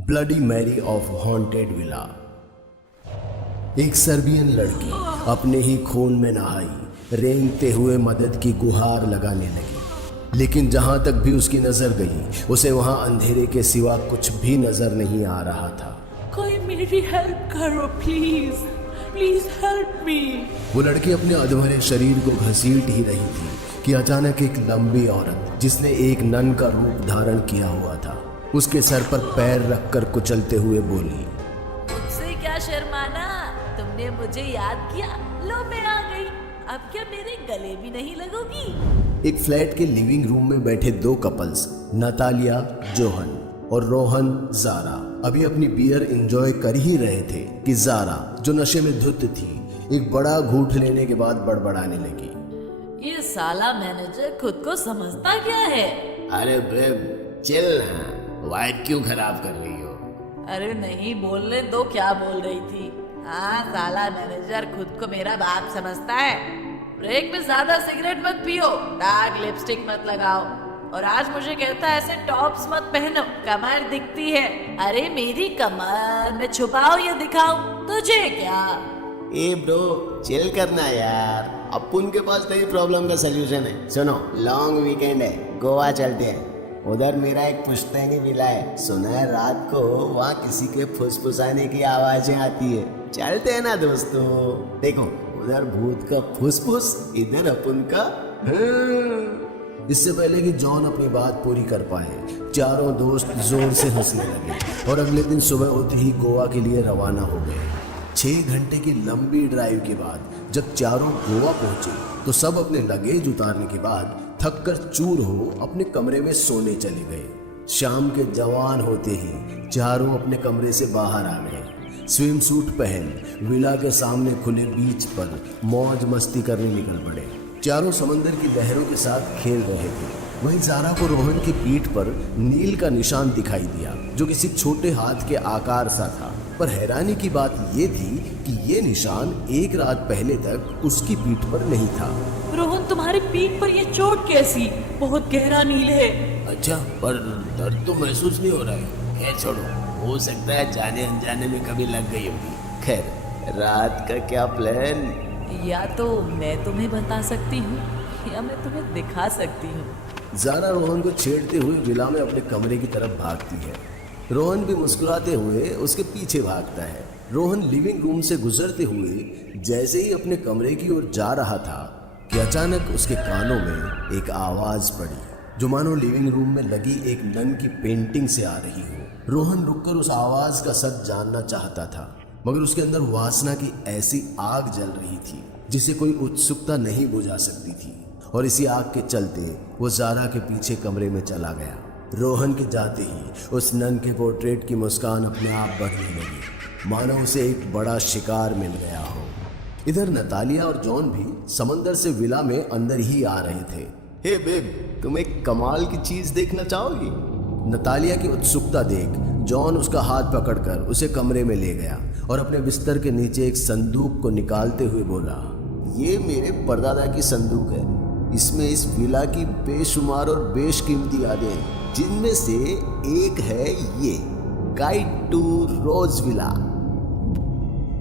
Bloody Mary of haunted villa. एक Serbian लड़की अपने ही खून में नहाई रेंगते हुए मदद की गुहार लगाने लगी, लेकिन जहां तक भी उसकी नजर गई उसे वहां अंधेरे के सिवा कुछ भी नजर नहीं आ रहा था। कोई मेरी हेल्प करो प्लीज, प्लीज हेल्प मी। वो लड़की अपने अधमरे शरीर को घसीट ही रही थी कि अचानक एक लंबी औरत जिसने एक नन का रूप धारण किया हुआ था उसके सर पर पैर रखकर कुचलते हुए बोली, मुझसे क्या शर्माना, तुमने मुझे याद किया, लो मैं आ गई। अब क्या मेरे गले भी नहीं लगोगी? एक फ्लैट के लिविंग रूम में बैठे दो कपल्स नतालिया जोहन और रोहन जारा अभी अपनी बियर एंजॉय कर ही रहे थे कि जारा जो नशे में धुत थी एक बड़ा घूंट लेने के बाद बड़बड़ाने लगी। ये साला मैनेजर खुद को समझता क्या है? अरे बेब चिल ना, वाइब क्यों खराब कर रही हो? अरे नहीं, बोलने दो क्या बोल रही थी। हाँ, साला मैनेजर खुद को मेरा बाप समझता है। ब्रेक में ज्यादा सिगरेट मत पियो, डार्क लिपस्टिक मत लगाओ, और आज मुझे कहता है ऐसे टॉप्स मत पहनो, कमर दिखती है। अरे मेरी कमर मैं छुपाऊं या दिखाऊं, तुझे क्या? ए ब्रो चिल करना यार, अपन के पास नई प्रॉब्लम का सलूशन है। सुनो, लॉन्ग वीकेंड है, गोवा चलते हैं। उधर मेरा एक पुश्तैनी विला है, सुना है रात को वहाँ किसी के फुसफुसाने की आवाजें आती है। चलते हैं ना दोस्तों? देखो उधर भूत का फुसफुस, इधर अपन का हाँ। इससे पहले कि जॉन अपनी बात पूरी कर पाए चारों दोस्त जोर से हंसने लगे और अगले दिन सुबह होते ही गोवा के लिए रवाना हो गए। 6 घंटे की लंबी ड्राइव के बाद जब चारों गोवा पहुंचे तो सब अपने लगेज उतारने के बाद थक कर चूर हो अपने कमरे में सोने चले गए। शाम के जवान होते ही चारों अपने कमरे से बाहर आ गए। स्विम सूट पहन विला के सामने खुले बीच पर मौज मस्ती करने निकल पड़े। चारों समंदर की लहरों के साथ खेल रहे थे। वहीं जारा को रोहन की पीठ पर नील का निशान दिखाई दिया जो किसी छोटे हाथ के आकार सा था, पर हैरानी की बात ये थी कि ये निशान एक रात पहले तक उसकी पीठ पर नहीं था। रोहन, तुम्हारी पीठ पर ये चोट कैसी? बहुत गहरा नील है। अच्छा, पर दर्द तो महसूस नहीं हो रहा है। खैर छोड़ो, हो सकता है जाने अनजाने में कभी लग गई होगी। खैर रात का क्या प्लान? या तो मैं तुम्हें बता सकती हूँ या मैं तुम्हें दिखा सकती हूँ। जारा रोहन को छेड़ते हुए विला में अपने कमरे की तरफ भागती है। रोहन भी मुस्कुराते हुए उसके पीछे भागता है। रोहन लिविंग रूम से गुजरते हुए जैसे ही अपने कमरे की ओर जा रहा था कि अचानक उसके कानों में एक आवाज पड़ी जो मानो लिविंग रूम में लगी एक नन की पेंटिंग से आ रही हो। रोहन रुककर उस आवाज का सच जानना चाहता था, मगर उसके अंदर वासना की ऐसी आग जल रही थी जिसे कोई उत्सुकता नहीं बुझा सकती थी, और इसी आग के चलते वो जारा के पीछे कमरे में चला गया। रोहन के जाते ही उस नन के पोर्ट्रेट की मुस्कान अपने आप बढ़ने लगी, मानो उसे एक बड़ा शिकार मिल गया हो। इधर नतालिया और जॉन भी समंदर से विला में अंदर ही आ रहे थे। हे बेब, तुम एक कमाल की चीज देखना चाहोगी? नतालिया की उत्सुकता देख जॉन उसका हाथ पकड़कर उसे कमरे में ले गया और अपने बिस्तर के नीचे एक संदूक को निकालते हुए बोला, ये मेरे परदादा की संदूक है। इसमें इस विला की बेशुमार और बेशकीमती यादें हैं, जिनमें से एक है ये गाइड टू रोज विला।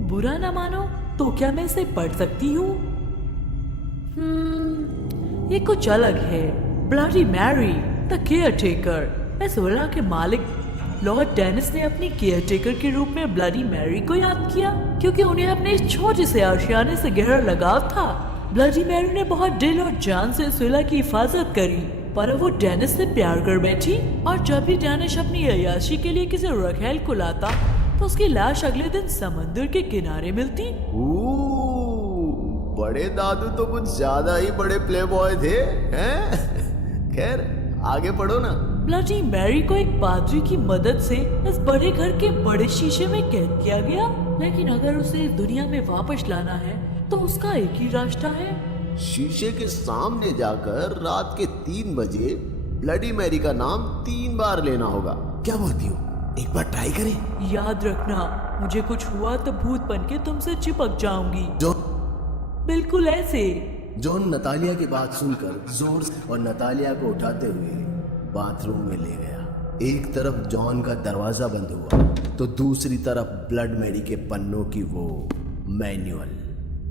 बुरा ना मानो तो क्या मैं इसे पढ़ सकती हूँ? ये कुछ अलग है। Bloody Mary the caretaker. इस विला के मालिक लॉर्ड डेनिस ने अपनी केयरटेकर के रूप में ब्लडी मैरी को याद किया क्योंकि उन्हें अपने इस छोटे से आशियाने से गहरा लगाव था। ब्लडी मैरी ने बहुत दिल और जान से इस विला की हिफाजत करी, पर वो डेनिस से प्यार कर बैठी, और जब भी डेनिस अपनी अय्याशी के लिए किसी रखेल को लाता तो उसकी लाश अगले दिन समंदर के किनारे मिलती। बड़े दादू तो कुछ ज्यादा ही बड़े प्लेबॉय थे, हैं? खैर आगे पढ़ो ना। ब्लडी मैरी को एक पादरी की मदद से इस बड़े घर के बड़े शीशे में कैद किया गया, लेकिन अगर उसे इस दुनिया में वापस लाना है तो उसका एक ही रास्ता है। शीशे के सामने जाकर रात के 3 बजे ब्लडी मैरी का नाम 3 बार लेना होगा। क्या बोलती हो, एक बार ट्राई करें? याद रखना, मुझे कुछ हुआ तो भूत बन के तुमसे चिपक जाऊंगी। बिल्कुल ऐसे। जॉन नतालिया की बात सुनकर जोर से और नतालिया को उठाते हुए बाथरूम में ले गया। एक तरफ जॉन का दरवाजा बंद हुआ तो दूसरी तरफ ब्लड मैरी के पन्नों की वो मैनुअल।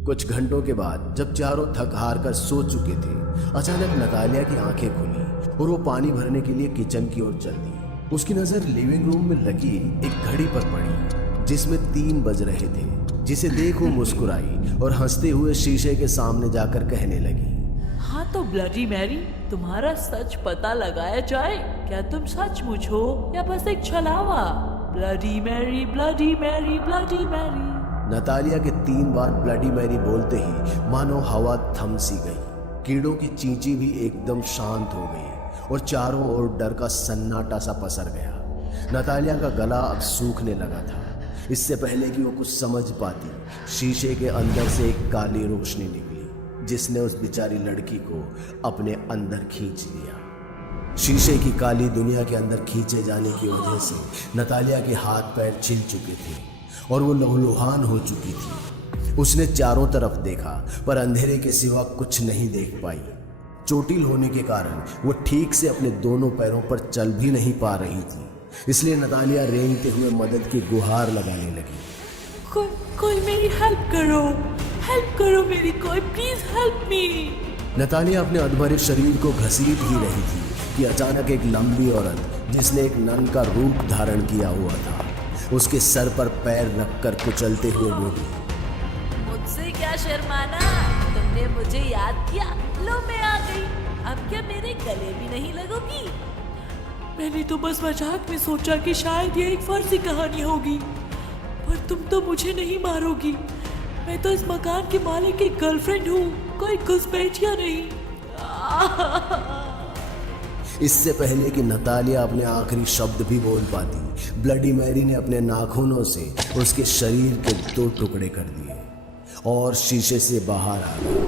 कुछ घंटों के बाद जब चारों थक हार कर सो चुके थे, अचानक नतालिया की आंखें खुली और वो पानी भरने के लिए किचन की ओर चल दी। उसकी नजर लिविंग रूम में लगी एक घड़ी पर पड़ी जिसमें 3 बज रहे थे। जिसे देख वो मुस्कुराई और हंसते हुए शीशे के सामने जाकर कहने लगी, हाँ तो ब्लडी मैरी, तुम्हारा सच पता लगाया जाए। क्या तुम सचमुच हो या बस एक छलावा? Bloody Mary, bloody Mary, bloody Mary. Natalia के 3 बार ब्लडी मैरी बोलते ही मानो हवा थम सी गई। कीड़ों की चींची भी एकदम शांत हो गई और चारों ओर डर का सन्नाटा सा पसर गया। नतालिया का गला अब सूखने लगा था। इससे पहले कि वो कुछ समझ पाती, शीशे के अंदर से एक काली रोशनी निकली जिसने उस बेचारी लड़की को अपने अंदर खींच लिया। शीशे की काली दुनिया के अंदर खींचे जाने की वजह से नतालिया के हाथ पैर छिल चुके थे और वो लहूलुहान हो चुकी थी। उसने चारों तरफ देखा पर अंधेरे के सिवा कुछ नहीं देख पाई। चोटिल होने के कारण वो ठीक से अपने दोनों पैरों पर चल भी नहीं पा रही थी। इसलिए नतालिया रेंगते हुए मदद की गुहार लगाने लगी। कोई मेरी हेल्प करो मेरी, कोई प्लीज हेल्प मी। नतालिया अपने अधमरे शरीर को घसीट ही रही थी कि अचानक एक लंबी औरत जिसने एक नन का रूप धारण किया हुआ था उसके सर पर पैर रखकर कुचलते हुए बोली, मुझसे क्या शर्माना, तुमने मुझे याद किया, लो मैं आ गई। अब क्या मेरे गले भी नहीं लगोगी? मैंने तो बस मजाक में सोचा कि शायद ये एक फर्जी कहानी होगी, पर तुम तो मुझे नहीं मारोगी। मैं तो इस मकान के मालिक की गर्लफ्रेंड हूँ, कोई घुसपैठिया नहीं। इससे पहले कि नतालिया अपने आखिरी शब्द भी बोल पाती, ब्लडी मैरी ने अपने नाखूनों से उसके शरीर के 2 टुकड़े कर दिए और शीशे से बाहर आ गए।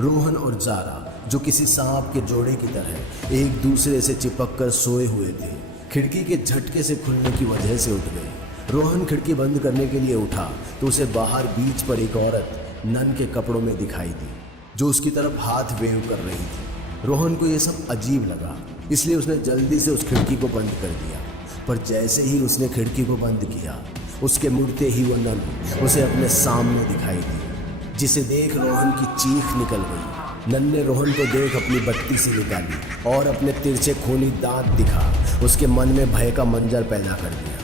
रोहन और जारा जो किसी सांप के जोड़े की तरह एक दूसरे से चिपक कर सोए हुए थे, खिड़की के झटके से खुलने की वजह से उठ गए। रोहन खिड़की बंद करने के लिए उठा तो उसे बाहर बीच पर एक औरत नन के कपड़ों में दिखाई दी जो उसकी तरफ हाथ वेव कर रही थी। रोहन को यह सब अजीब लगा, इसलिए उसने जल्दी से उस खिड़की को बंद कर दिया। पर जैसे ही उसने खिड़की को बंद किया, उसके मुड़ते ही वह नन उसे अपने सामने दिखाई दी, जिसे देख रोहन की चीख निकल गई। नन ने रोहन को देख अपनी बत्ती से निकाली और अपने तिरछे खूनी दांत दिखा उसके मन में भय का मंजर पैदा कर दिया।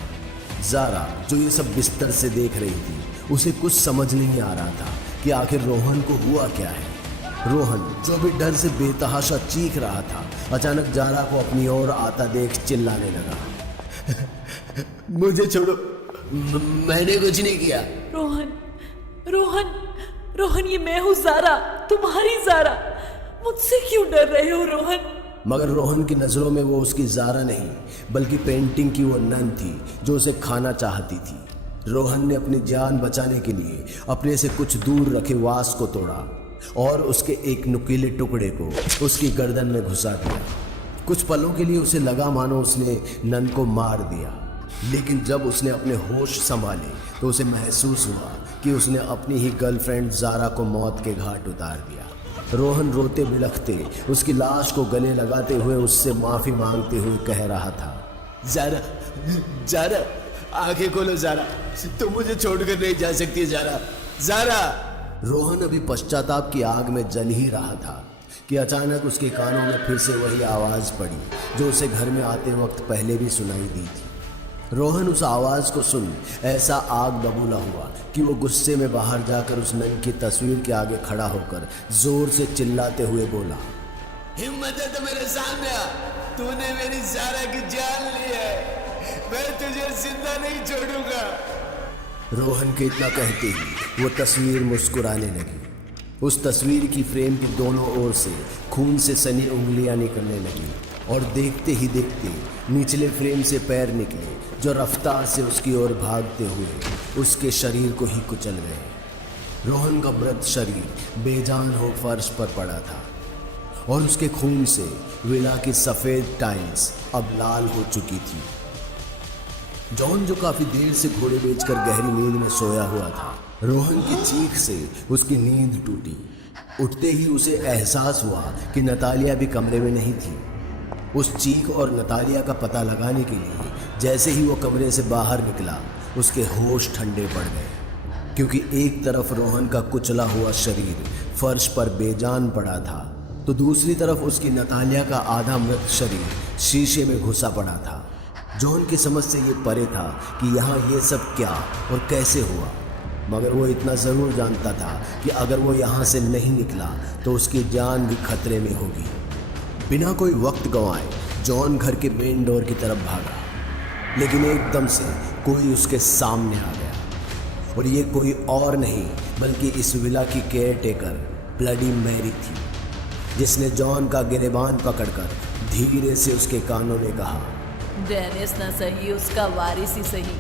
जारा जो ये सब बिस्तर से देख रही थी, उसे कुछ समझ नहीं आ रहा था कि आखिर रोहन को हुआ क्या है। रोहन जो भी डर से बेतहाशा चीख रहा था, अचानक जारा को अपनी ओर आता देख चिल्लाने लगा, मुझे छोड़ो, मैंने कुछ नहीं किया। रोहन ये मैं हूँ जारा, तुम्हारी जारा। मुझसे क्यों डर रहे हो रोहन? मगर रोहन की नजरों में वो उसकी जारा नहीं बल्कि पेंटिंग की वो नन थी जो उसे खाना चाहती थी। रोहन ने अपनी जान बचाने के लिए अपने से कुछ दूर रखे वास को तोड़ा और उसके एक नुकीले टुकड़े को उसकी गर्दन में घुसा दिया। कुछ पलों के लिए उसे लगा मानो उसने नन को मार दिया, लेकिन जब उसने अपने होश संभाले तो उसे महसूस हुआ कि उसने अपनी ही गर्लफ्रेंड जारा को मौत के घाट उतार दिया। रोहन रोते बिलखते उसकी लाश को गले लगाते हुए उससे माफी मांगते हुए कह रहा था, जारा आंखें खोलो जारा, तुम मुझे छोड़कर नहीं जा सकती जारा। रोहन अभी पश्चाताप की आग में जल ही रहा था कि अचानक उसके कानों में फिर से वही आवाज पड़ी जो उसे घर में आते वक्त पहले भी सुनाई दी थी। रोहन उस आवाज को सुन ऐसा आग बबूला हुआ कि वो गुस्से में बाहर जाकर उस नन की तस्वीर के आगे खड़ा होकर जोर से चिल्लाते हुए बोला, हिम्मत है तो मेरे सामने आ, तूने मेरी जारा की जान ली है, मैं तुझे जिंदा नहीं छोड़ूंगा। रोहन के इतना कहते ही वो तस्वीर मुस्कुराने लगी। उस तस्वीर की फ्रेम की दोनों ओर से खून से सनी उंगलियां निकलने लगी और देखते ही देखते निचले फ्रेम से पैर निकले जो रफ्तार से उसकी ओर भागते हुए उसके शरीर को ही कुचल गए। रोहन का मृत शरीर बेजान हो फर्श पर पड़ा था और उसके खून से विला की सफ़ेद टाइल्स अब लाल हो चुकी थी। जॉन जो काफी देर से घोड़े बेचकर गहरी नींद में सोया हुआ था, रोहन की चीख से उसकी नींद टूटी। उठते ही उसे एहसास हुआ कि नतालिया भी कमरे में नहीं थी। उस चीख और नतालिया का पता लगाने के लिए जैसे ही वो कमरे से बाहर निकला, उसके होश ठंडे पड़ गए, क्योंकि एक तरफ रोहन का कुचला हुआ शरीर फर्श पर बेजान पड़ा था, तो दूसरी तरफ उसकी नतालिया का आधा मृत शरीर शीशे में घुसा पड़ा था। जॉन की समझ से ये परे था कि यहाँ ये सब क्या और कैसे हुआ, मगर वो इतना ज़रूर जानता था कि अगर वो यहाँ से नहीं निकला तो उसकी जान भी खतरे में होगी। बिना कोई वक्त गंवाए जॉन घर के मेन डोर की तरफ भागा, लेकिन एकदम से कोई उसके सामने आ गया, और ये कोई और नहीं बल्कि इस विला की केयर टेकर ब्लडी मैरी थी, जिसने जॉन का गिरेबान पकड़कर धीरे से उसके कानों में कहा, डेनिस न सही, उसका वारिस ही सही,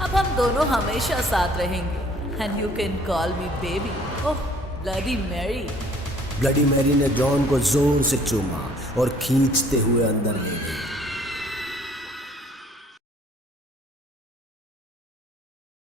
अब हम दोनों हमेशा साथ रहेंगे। And you can call me baby. Oh bloody Mary. Bloody Mary ने जॉन को जोर से चूमा और खींचते हुए अंदर ले गई।